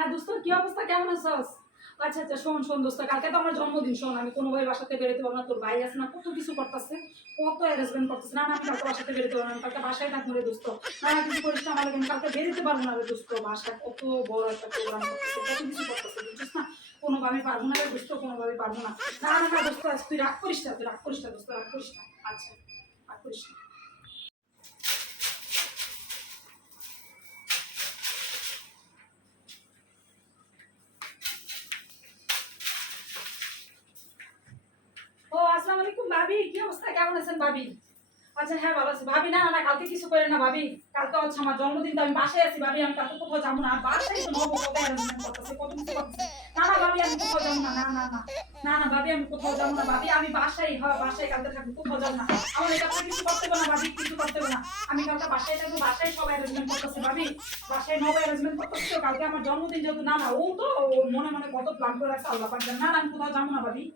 হ্যাঁ দোস্ত, কি অবস্থা, কেমন আছিস? আচ্ছা আচ্ছা, শোন শোন দোস্ত, কালকে তো আমার জন্মদিন। শোন, আমি কোনো ভাই বাসাতে বেরোতে পারবো না। তোর ভাই আছে না, কত কিছু করতেছে, কত অ্যারেঞ্জমেন্ট করতেছে। না না, আমি কালকে বাসাতে বেরোতে পারবো না, আমি কালকে বাসায় থাকবো রে দোস্ত। না না, কিছু করিস না, আমার আমি কালকে বেরোতে পারবো না রে দোস্ত। বাসায় কত বড় একটা প্রোগ্রাম করতেছে, কত কিছু করতেছে, বুঝছিস না? কোনোভাবে পারবো না রে দোস্ত, কোনোভাবে পারবো না। না না না দোস্ত, তুই রাগ করিস না, তুই রাগ করিস না দোস্ত, রাগ করিস না। আচ্ছা, রাগ করিস না। ও আসসালামু আলাইকুম ভাবি, কি অবস্থা, কেমন আছেন ভাবি? আচ্ছা হ্যাঁ, ভালো আছি ভাবি। না না, কালকে কিছু করেন না ভাবি, কালকে হচ্ছে আমার জন্মদিন, তো আমি বাসায় আছি ভাবি। আমি কালকে কোথাও যাবো না, আর বাসায় তো নব কত অ্যারেঞ্জমেন্ট করতেছে, কত কিছু করতেছে। না না ভাবি, আমি কোথাও যাবো না। না না না, না না ভাবি, আমি কোথাও যাবো না ভাবি। আমি বাসায়, হ্যাঁ বাসায় কালকে থাকবো, কোথাও যাবো না। আমার এটা আপনার কিছু করতে হবে না ভাবি, কিছু করতে হবে না। আমি কালকে বাসায় থাকবো, বাসায় সব অ্যারেঞ্জমেন্ট করতেছে ভাবি। বাসায় নব অ্যারেঞ্জমেন্ট করতেছে, তো কালকে আমার জন্মদিন যেহেতু। না না, ও তো ওর মনে মনে কত প্ল্যান করে রাখছে আল্লাহ পাক জানে। না না, আমি কোথাও যাবো না ভাবি।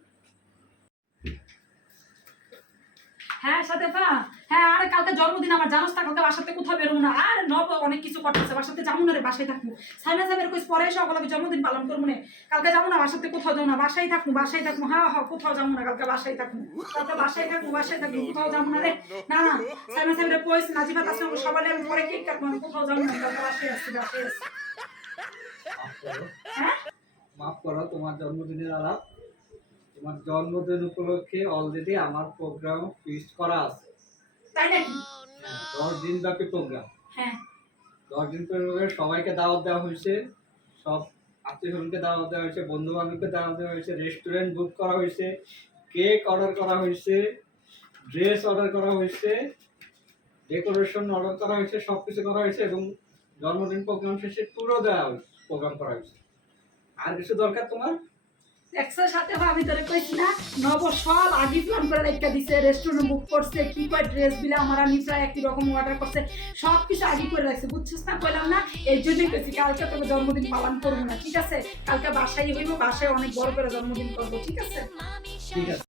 হ্যাঁ সাথে পা, হ্যাঁ আরে কালকে জন্মদিন আমার, জানোস না? কালকে বাসাতে কোথাও বেরোবো না। আর নব অনেক কিছু করতেছে, বাসাতে যাবো না রে, বাসায় থাকবো। সাইমা সাহেবের কইস পরে এসে ওগুলোকে জন্মদিন পালন করবো না। কালকে যাবো না, বাসাতে কোথাও যাবো না, বাসায় থাকবো, বাসায় থাকবো। হ্যাঁ হ্যাঁ, কোথাও যাবো না, কালকে বাসায় থাকবো। কালকে বাসায় থাকবো, বাসায় থাকবো, কোথাও যাবো না রে। না না, সাইমা সাহেবের কইস নাজিবা তাসিম সবাই আমি পরে কেক কাটবো, আমি কোথাও যাবো না, কালকে বাসায় আসছি, বাসায় আসছি। মাফ করো। হ্যাঁ, মাফ করো, তোমার জন্মদিনের আলাপ। তোমার জন্মদিন উপলক্ষে অলরেডি আমার প্রোগ্রাম ফিক্সড করা আছে। তাই নাকি? 10 দিন ব্যাপী প্রোগ্রাম। হ্যাঁ 10 দিন প্রোগ্রামে সবাইকে দাওয়াত দেওয়া হয়েছে, সব আত্মীয় স্বজনকে দাওয়াত দেওয়া হয়েছে, বন্ধু বান্ধবকে দাওয়াত দেওয়া হয়েছে, রেস্টুরেন্ট বুক করা হয়েছে, কেক অর্ডার করা হয়েছে, ড্রেস অর্ডার করা হয়েছে, ডেকোরেশন অর্ডার করা হয়েছে, সব কিছু করা হয়েছে এবং জন্মদিন প্রোগ্রাম শেষে ট্যুরও দেওয়া হয়েছে, প্রোগ্রাম করা হয়েছে। আর কিছু দরকার তোমার? একসাথে সাথে হয়, আমি তোরে কইছি না, নব সব আগে প্ল্যান করে রেখে দিছে, রেস্টুরেন্ট বুক করছে, কি কয় ড্রেস বিলা আমার নিচে একই রকম অর্ডার করছে, সব কিছু আগে করে রাখছে, বুঝছিস না? কইলাম না, এই জন্যই কইছি কালকে তোকে জন্মদিন পালন করবো না, ঠিক আছে? কালকে বাসায় হইব, বাসায় অনেক বড় করে জন্মদিন করবো, ঠিক আছে? ঠিক আছে।